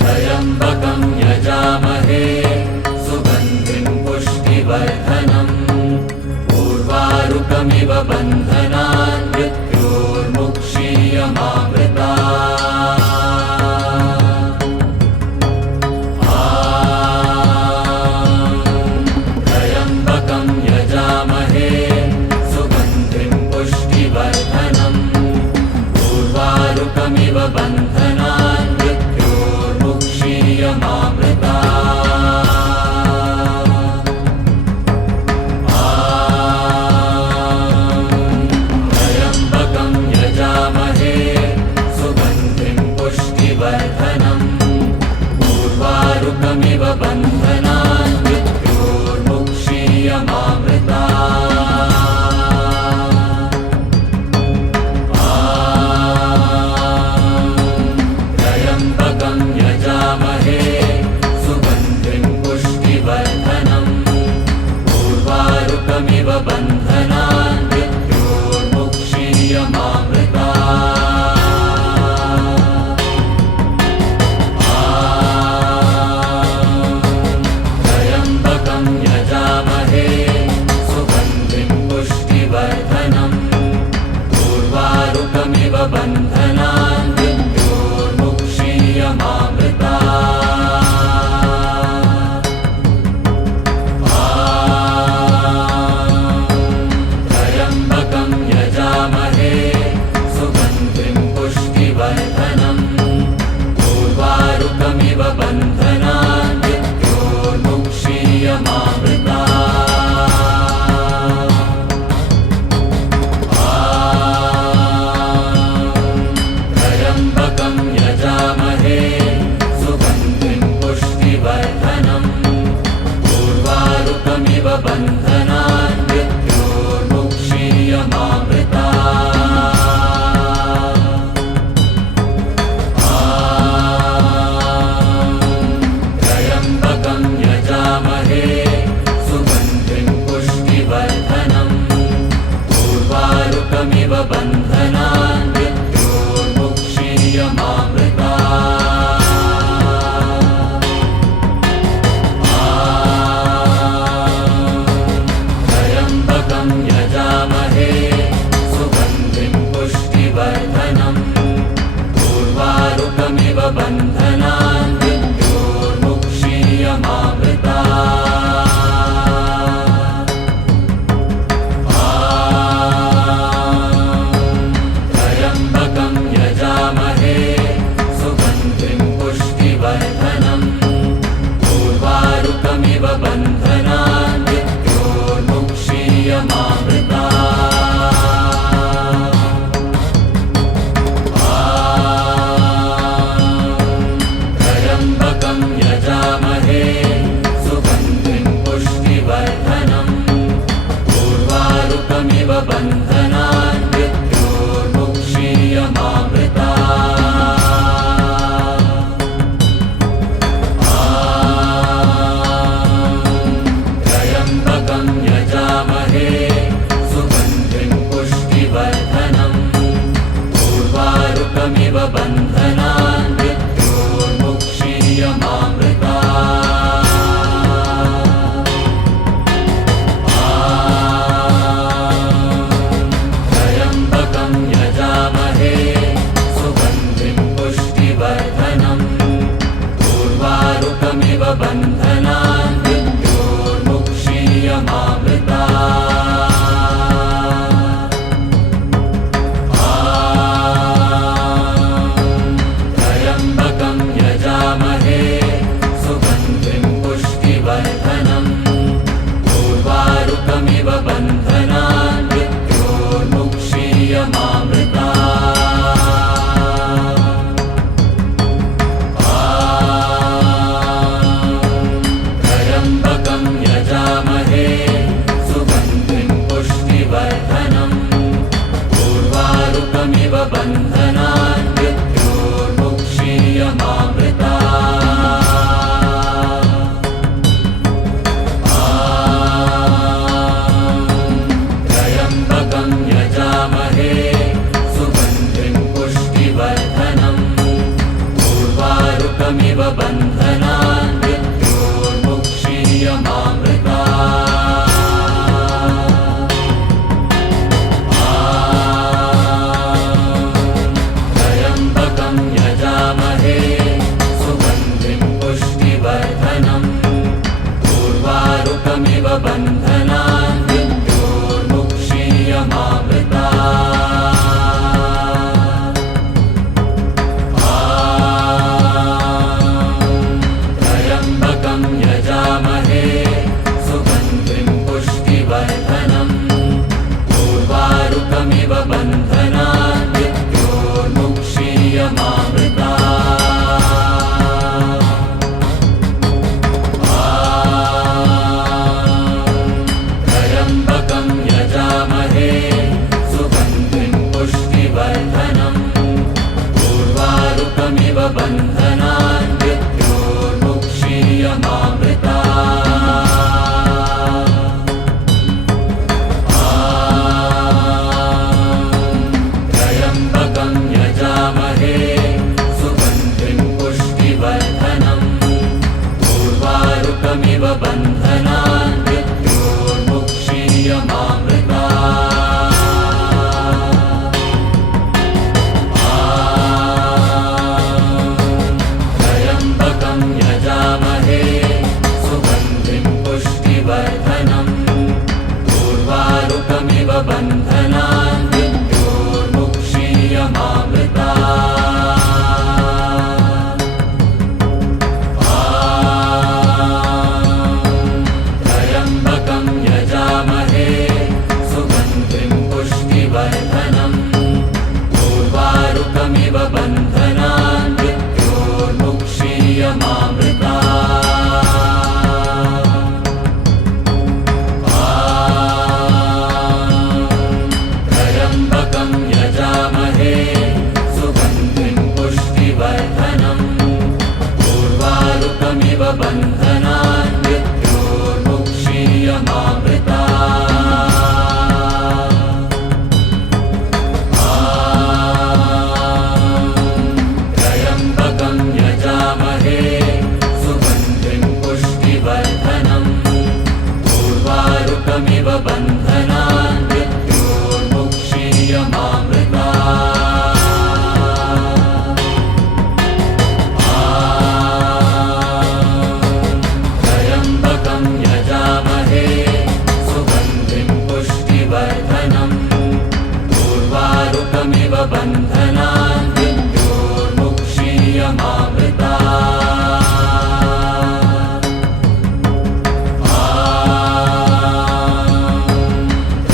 त्र्यम्बकं यजामहे सुगन्धिं पुष्टिवर्धनम् उर्वारुकमिव बन्धनान् मृत्योर्मुक्षीयमामृतात् त्र्यम्बकं यजामहे सुगन्धिं पुष्टिवर्धनम् उर्वारुकमिव बन्धनान् मृत्योर्मुक्षीयमामृतात् त्र्यम्बकं यजामहे सुगन्धिं पुष्टिवर्धनम् उर्वारुकमिव बन्धनान् मृत्योर्मुक्षीयमामृतात् त्र्यम्बकं यजामहे सुगन्धिं पुष्टिवर्धनम् उर्वारुकमिव बन्धनान् त्र्यम्बकं यजामहे सुगन्धिं पुष्टिवर्धनम् उर्वारुकमिव बन्धनान् मृत्योर्मुक्षीयमामृतात् त्र्यम्बकं यजामहे सुगन्धिं पुष्टिवर्धनम् उर्वारुकमिव बन्धनान् त्र्यम्बकं यजामहे सुगन्धिं पुष्टिवर्धनम् उर्वारुकमिव बन्धनान् त्र्यम्बकं यजामहे सुगन्धिं पुष्टिवर्धनम् उर्वारुकमिव बन्धनान् त्र्यम्बकं यजामहे सुगन्धिं पुष्टिवर्धनम् उर्वारुकमिव बन्धनान् त्र्यम्बकं यजामहे सुगन्धिं पुष्टिवर्धनम् उर्वारुकमिव बन्धनान् त्र्यम्बकं यजामहे सुगन्धिं पुष्टिवर्धनम् उर्वारुकमिव बन्धनान् त्र्यम्बकं यजामहे सुगन्धिं पुष्टिवर्धनम् उर्वारुकमिव बन्धनान् बन्धनान् मृत्योर्मुक्षीयमामृतात् त्र्यम्बकं यजामहे सुगन्धिं पुष्टिवर्धनम् उर्वारुकमिव बन्धनान् त्र्यम्बकं यजामहे सुगन्धिं पुष्टिवर्धनम् उर्वारुकमिव बन्धनान् त्र्यम्बकं यजामहे सुगन्धिं पुष्टिवर्धनम् उर्वारुकमिव बन्धनान् त्र्यम्बकं यजामहे सुगन्धिं पुष्टिवर्धनम् उर्वारुकमिव बन्धनान् त्र्यम्बकं यजामहे सुगन्धिं पुष्टिवर्धनम् उर्वारुकमिव बन्धनान् त्र्यम्बकं यजामहे सुगन्धिं पुष्टिवर्धनम् उर्वारुकमिव बन्धनान् त्र्यम्बकं यजामहे सुगन्धिं पुष्टिवर्धनम् उर्वारुकमिव बन्धनान् त्र्यम्बकं यजामहे सुगन्धिं पुष्टिवर्धनम् उर्वारुकमिव बन्धनान्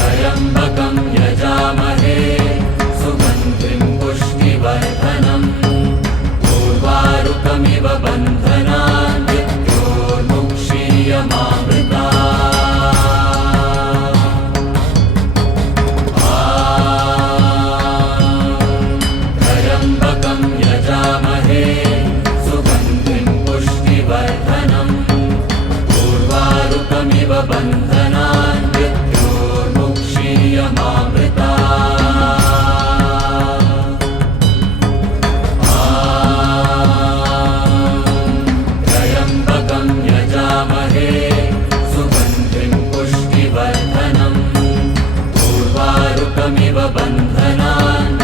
त्र्यम्बकं यजामहे सुगन्धिं पुष्टिवर्धनम् उर्वारुकमिव बन्धनान् त्र्यम्बकं यजामहे सुगन्धिं पुष्टिवर्धनम् उर्वारुकमिव बन्धनान् त्र्यम्बकं यजामहे सुगन्धिं पुष्टिवर्धनम् उर्वारुकमिव बन्धनान्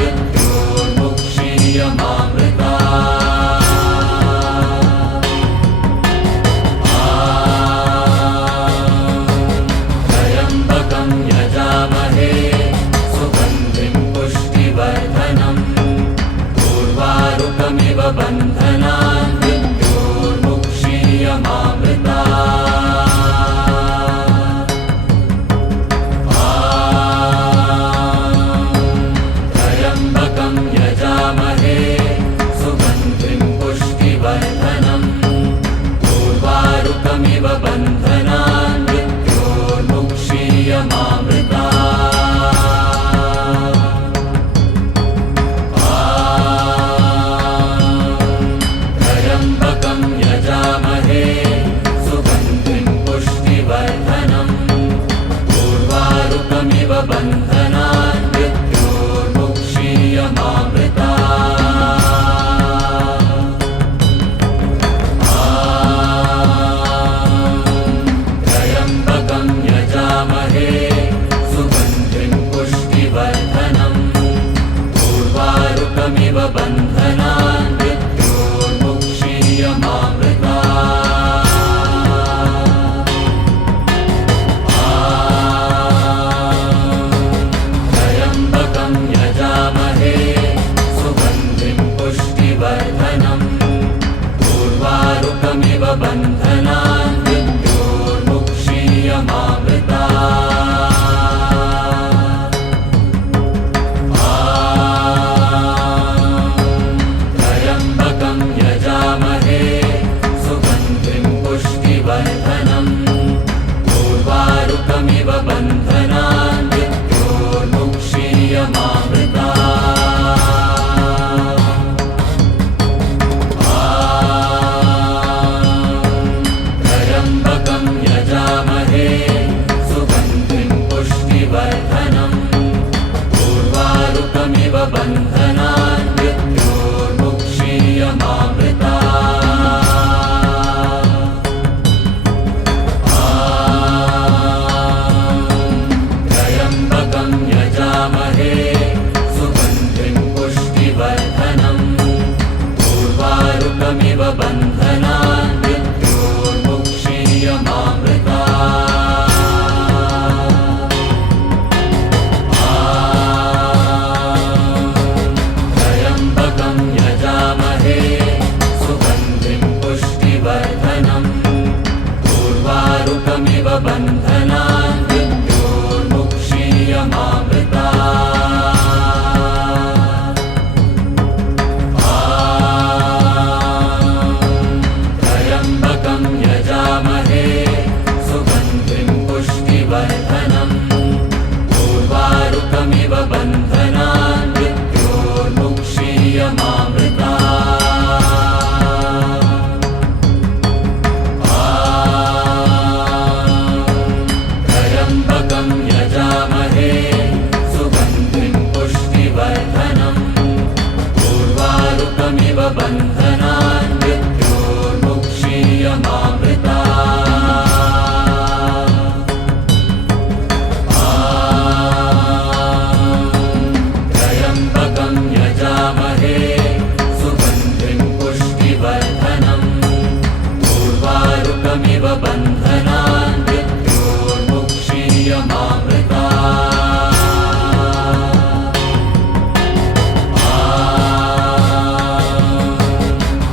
त्र्यम्बकं यजामहे सुगन्धिं पुष्टिवर्धनम् उर्वारुकमिव बन्धनान् त्र्यम्बकं यजामहे सुगन्धिं पुष्टिवर्धनम् उर्वारुकमिव बन्धनान् त्र्यम्बकं यजामहे सुगन्धिं पुष्टिवर्धनम् उर्वारुकमिव बन्धनान् त्र्यम्बकं यजामहे सुगन्धिं पुष्टिवर्धनम् उर्वारुकमिव बन्धनान्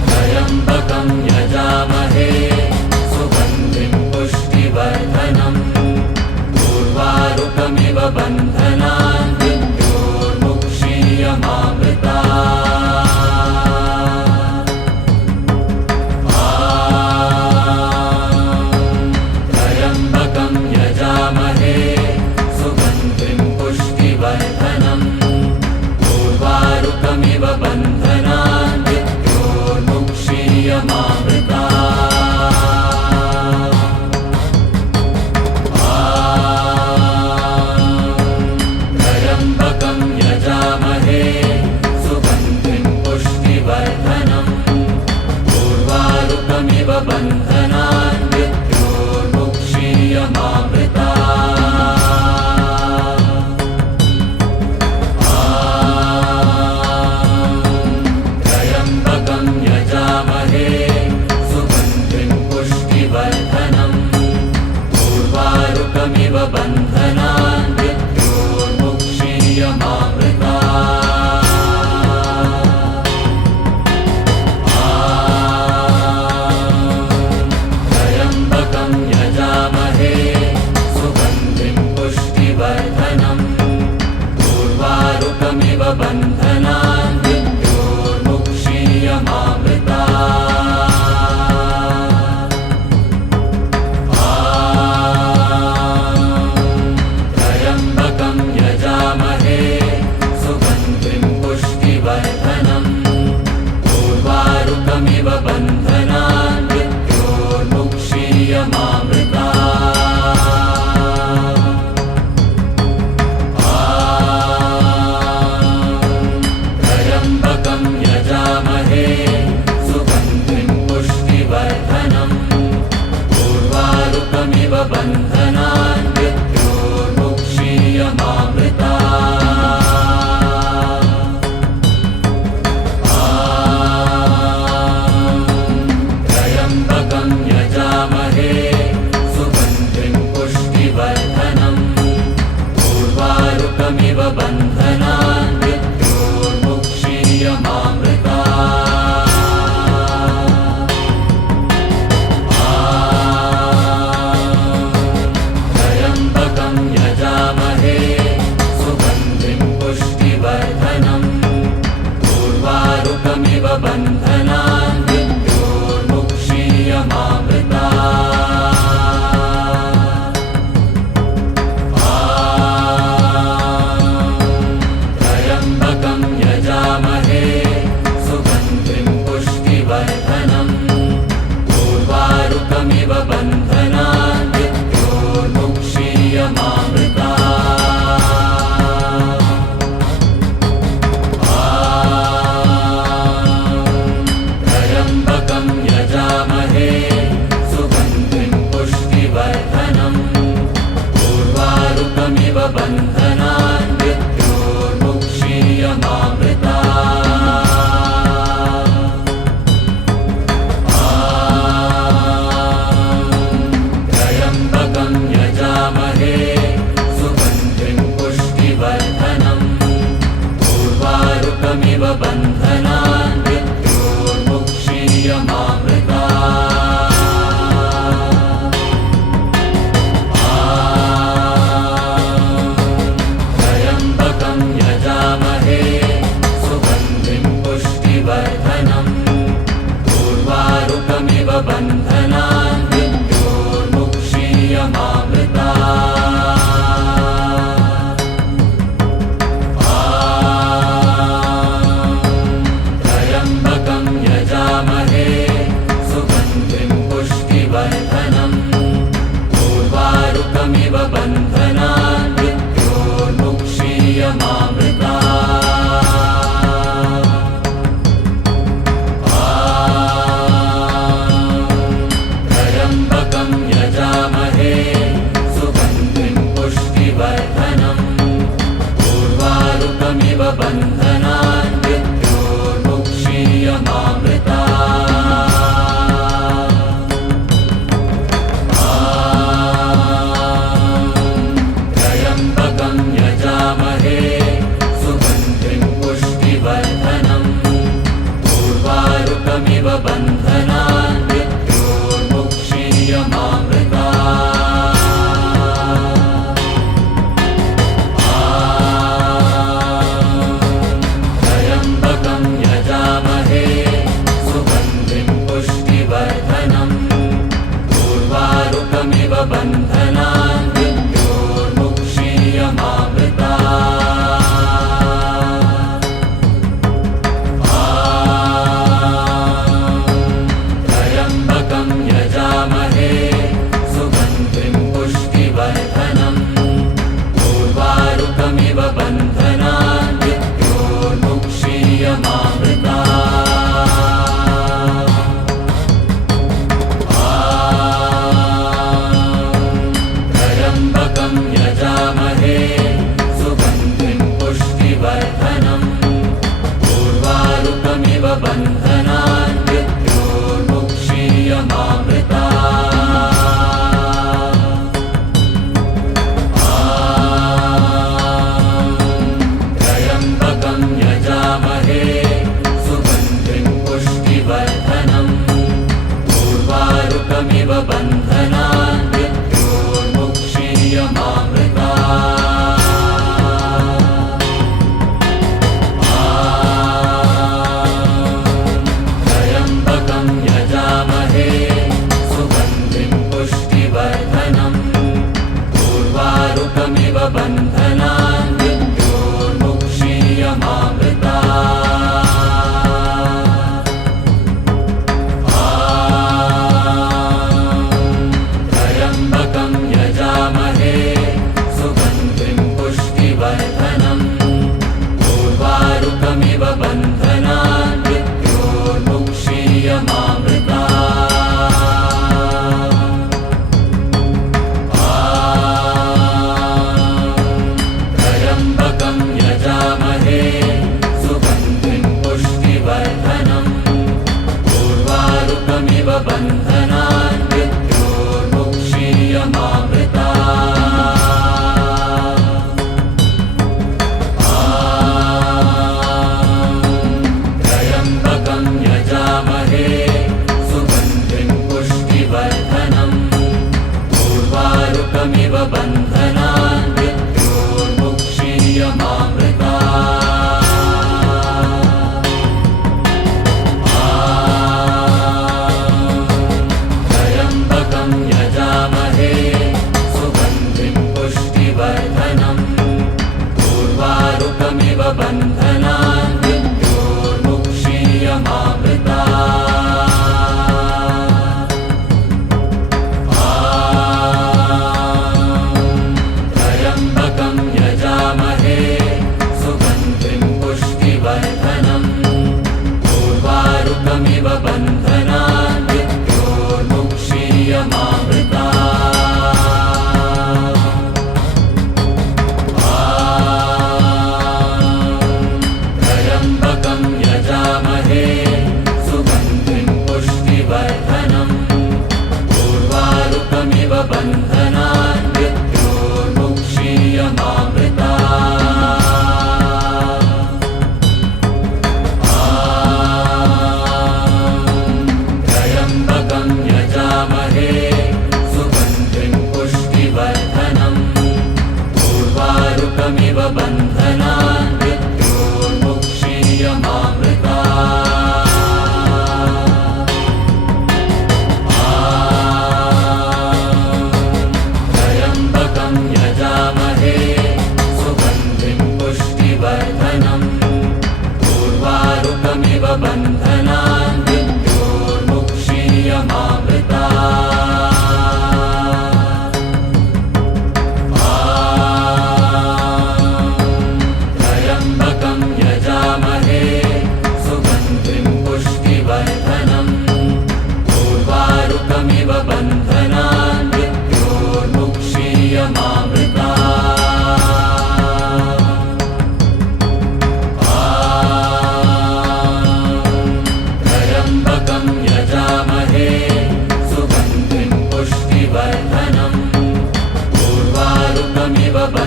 त्र्यम्बकं यजामहे सुगन्धिं पुष्टिवर्धनम् उर्वारुकमिव बन्धनान् त्र्यम्बकं यजामहे सुगन्धिं पुष्टिवर्धनम् उर्वारुकमिव बन्धनान् त्र्यम्बकं यजामहे सुगन्धिं पुष्टिवर्धनम् उर्वारुकमिव बन्धनान् त्र्यम्बकं यजामहे सुगन्धिं पुष्टिवर्धनम् उर्वारुकमिव बन्धनान् त्र्यम्बकं यजामहे सुगन्धिं पुष्टिवर्धनम् उर्वारुकमिव बन्धनान् त्र्यम्बकं यजामहे सुगन्धिं पुष्टिवर्धनम् उर्वारुकमिव बन्धनान् त्र्यम्बकं यजामहे सुगन्धिं पुष्टिवर्धनम् उर्वारुकमिव बन्धनान् त्र्यम्बकं यजामहे सुगन्धिं पुष्टिवर्धनम् उर्वारुकमिव बन्धनान् त्र्यम्बकं यजामहे सुगन्धिं पुष्टिवर्धनम् उर्वारुकमिव बन्धनान् त्र्यम्बकं यजामहे सुगन्धिं पुष्टिवर्धनम् उर्वारुकमिव बन्धनान् त्र्यम्बकं यजामहे सुगन्धिं पुष्टिवर्धनम् उर्वारुकमिव बन्धनान् त्र्यम्बकं यजामहे सुगन्धिं पुष्टिवर्धनम् उर्वारुकमिव बन्धनान् त्र्यम्बकं यजामहे सुगन्धिं पुष्टिवर्धनम् उर्वारुकमिव बन्धनान् त्र्यम्बकं यजामहे सुगन्धिं पुष्टिवर्धनम् उर्वारुकमिव बन्धनान् त्र्यम्बकं यजामहे सुगन्धिं पुष्टिवर्धनम् उर्वारुकमिव बन्धनान्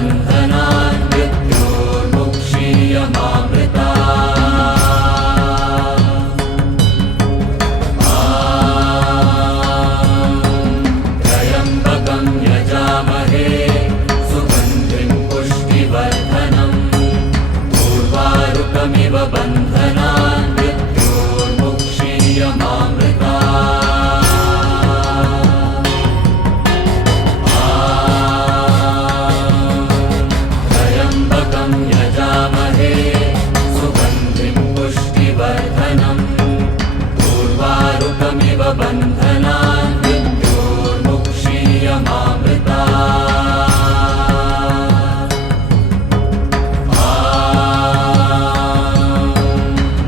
बन्धनान् मृत्योर्मुक्षीयमामृतात् त्र्यम्बकं यजामहे सुगन्धिं पुष्टिवर्धनम् उर्वारुकमिव बन्धनान् त्र्यम्बकं यजामहे सुगन्धिं पुष्टिवर्धनम् उर्वारुकमिव बन्धनान्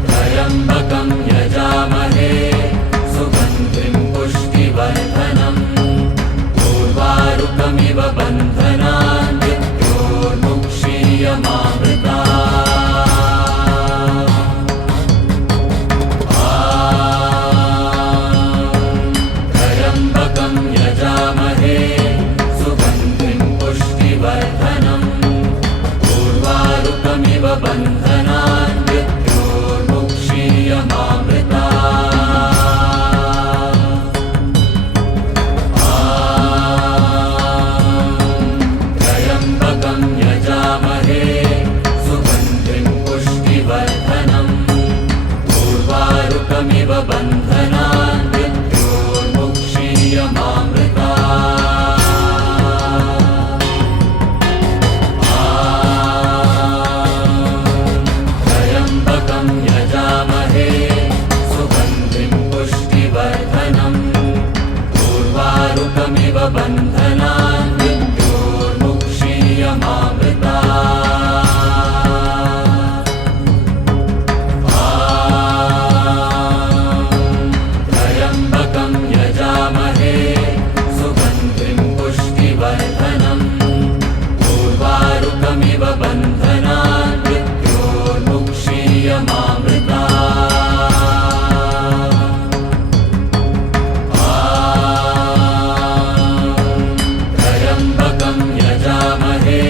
त्र्यम्बकं यजामहे सुगन्धिं पुष्टिवर्धनम् उर्वारुकमिव बन्धनान् त्र्यम्बकं यजामहे सुगन्धिं पुष्टिवर्धनम् उर्वारुकमिव बन्धनान् त्र्यम्बकं यजामहे सुगन्धिं पुष्टिवर्धनम् उर्वारुकमिव बन्धनान् त्र्यम्बकं यजामहे सुगन्धिं पुष्टिवर्धनम् उर्वारुकमिव बन्धनान् त्र्यम्बकं यजामहे सुगन्धिं पुष्टिवर्धनम् उर्वारुकमिव बन्धनान् त्र्यम्बकं यजामहे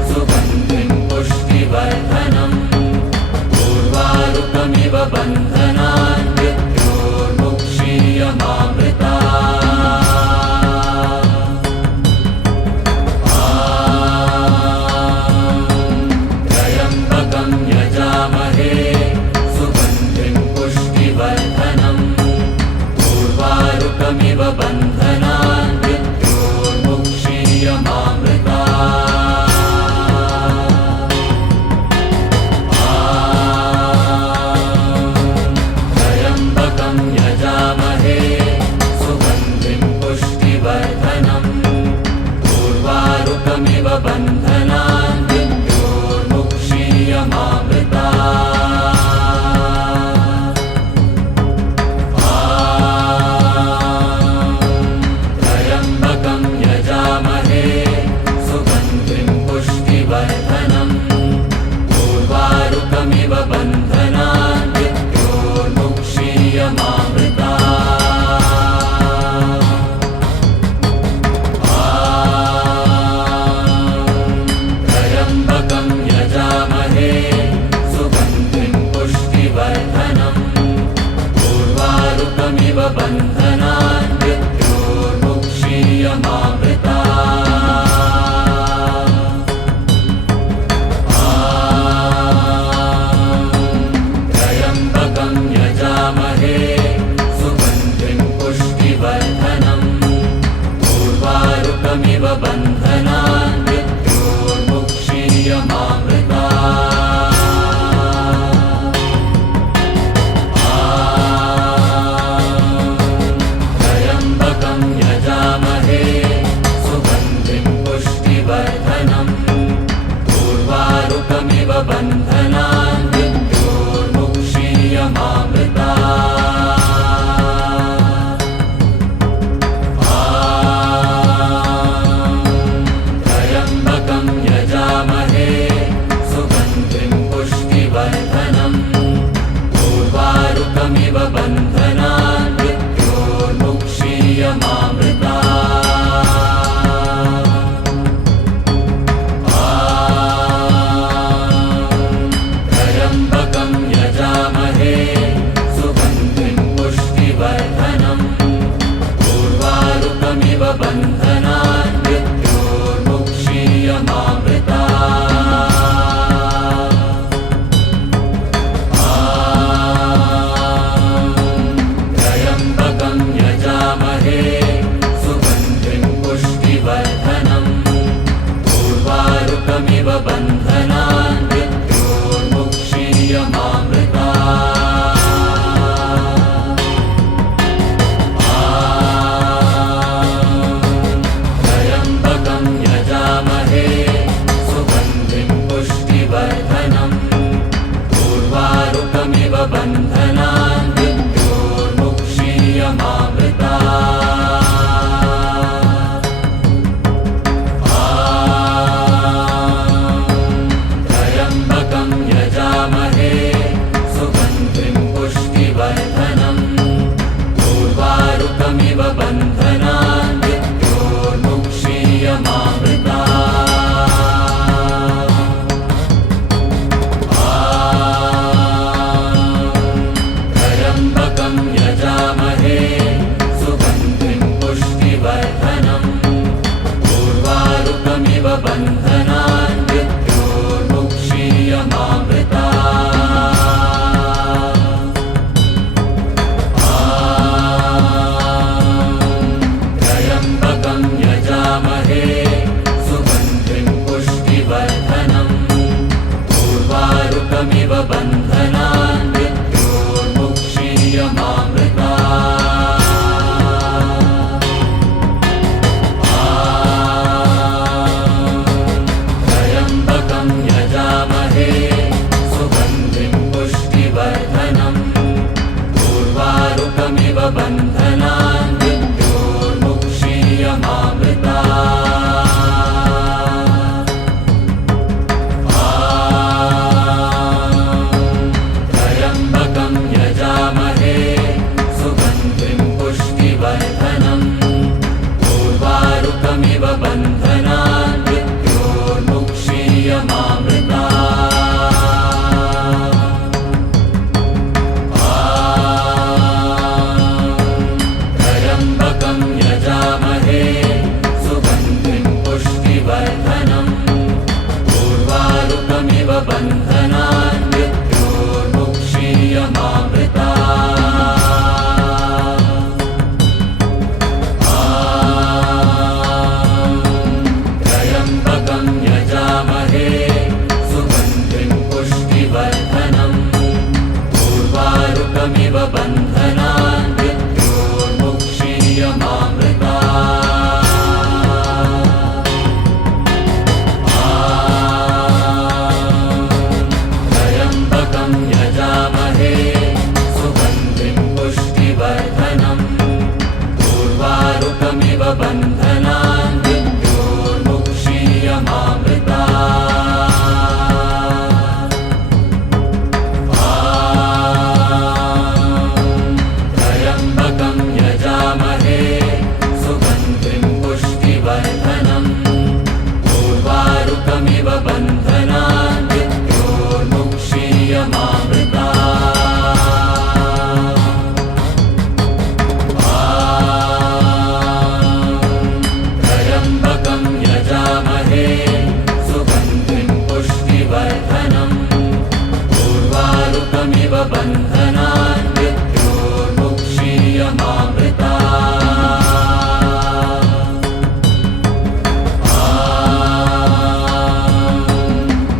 सुगन्धिं पुष्टिवर्धनम् उर्वारुकमिव बन्धनान् त्र्यम्बकं यजामहे सुगन्धिं पुष्टिवर्धनम् उर्वारुकमिव बन्धनान् त्र्यम्बकं यजामहे सुगन्धिं पुष्टिवर्धनम् उर्वारुकमिव बन्धनान् त्र्यम्बकं यजामहे सुगन्धिं पुष्टिवर्धनम् उर्वारुकमिव बन्धनान् त्र्यम्बकं यजामहे सुगन्धिं पुष्टिवर्धनम् उर्वारुकमिव बन्धनान् त्र्यम्बकं यजामहे सुगन्धिं पुष्टिवर्धनम् उर्वारुकमिव बन्धनान् त्र्यम्बकं यजामहे सुगन्धिं पुष्टिवर्धनम् उर्वारुकमिव बन्धनान् त्र्यम्बकं यजामहे सुगन्धिं पुष्टिवर्धनम् उर्वारुकमिव बन्धनान् त्र्यम्बकं बन्धनान् मृत्योर्मुक्षीयमामृता त्र्यम्बकं यजामहे सुगन्धिं पुष्टिवर्धनम् उर्वारुकमिव बन्धनान् मृत्योर्मुक्षीयमामृता त्र्यम्बकं यजामहे सुगन्धिं पुष्टिवर्धनम् उर्वारुकमिव बन्धनान् मृत्योर्मुक्षीयमामृता त्र्यम्बकं यजामहे सुगन्धिं पुष्टिवर्धनम् उर्वारुकमिव बन्धनान् मृत्योर्मुक्षीयमामृता त्र्यम्बकं यजामहे सुगन्धिं पुष्टिवर्धनम् उर्वारुकमिव बन्धनान् मृत्योर्मुक्षीयमामृता त्र्यम्बकं यजामहे सुगन्धिं पुष्टिवर्धनम् उर्वारुकमिव बन्धनान् मृत्योर्मुक्षीयमामृता त्र्यम्बकं यजामहे सुगन्धिं पुष्टिवर्धनम् उर्वारुकमिव बन्धनान् मृत्योर्मुक्षीयमामृता त्र्यम्बकं यजामहे सुगन्धिं पुष्टिवर्धनम् उर्वारुकमिव बन्धनान् मृत्योर्मुक्षीयमामृता त्र्यम्बकं यजामहे सुगन्धिं पुष्टिवर्धनम् उर्वारुकमिव बन्धनान् मृत्योर्मुक्षीयमामृता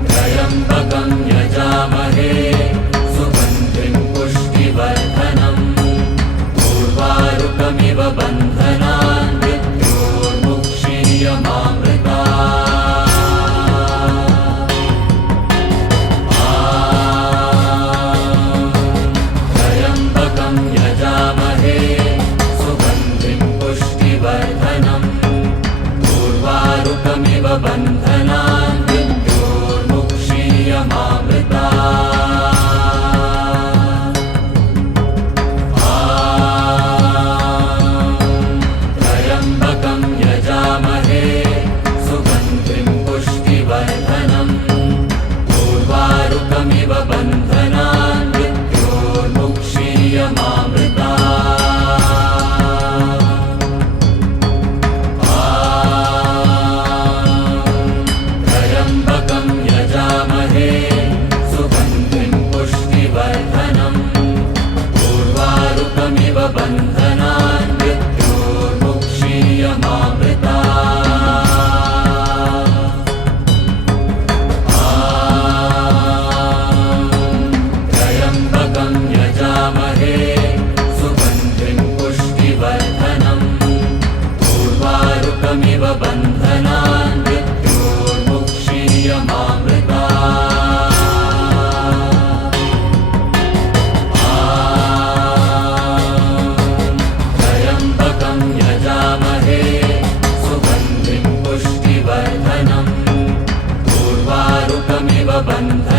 त्र्यम्बकं यजामहे सुगन्धिं पुष्टिवर्धनम् उर्वारुकमिव बन्धनान् मृत्योर्मुक्षीयमामृता त्र्यम्बकं यजामहे सुगन्धिं पुष्टिवर्धनम् उर्वारुकमिव बन्धनान् मृत्योर्मुक्षीयमामृता त्र्यम्बकं यजामहे सुगन्धिं पुष्टिवर्धनम् उर्वारुकमिव बन्धनान् मृत्योर्मुक्षीयमामृता त्र्यम्बकं यजामहे सुगन्धिं पुष्टिवर्धनम् उर्वारुकमिव बन्धनान् मृत्योर्मुक्षीयमामृता त्र्यम्बकं यजामहे सुगन्धिं पुष्टिवर्धनम् उर्वारुकमिव बन्धनान् मृत्योर्मुक्षीयमामृता त्र्यम्बकं यजामहे सुगन्धिं पुष्टिवर्धनम् उर्वारुकमिव बन्धनान्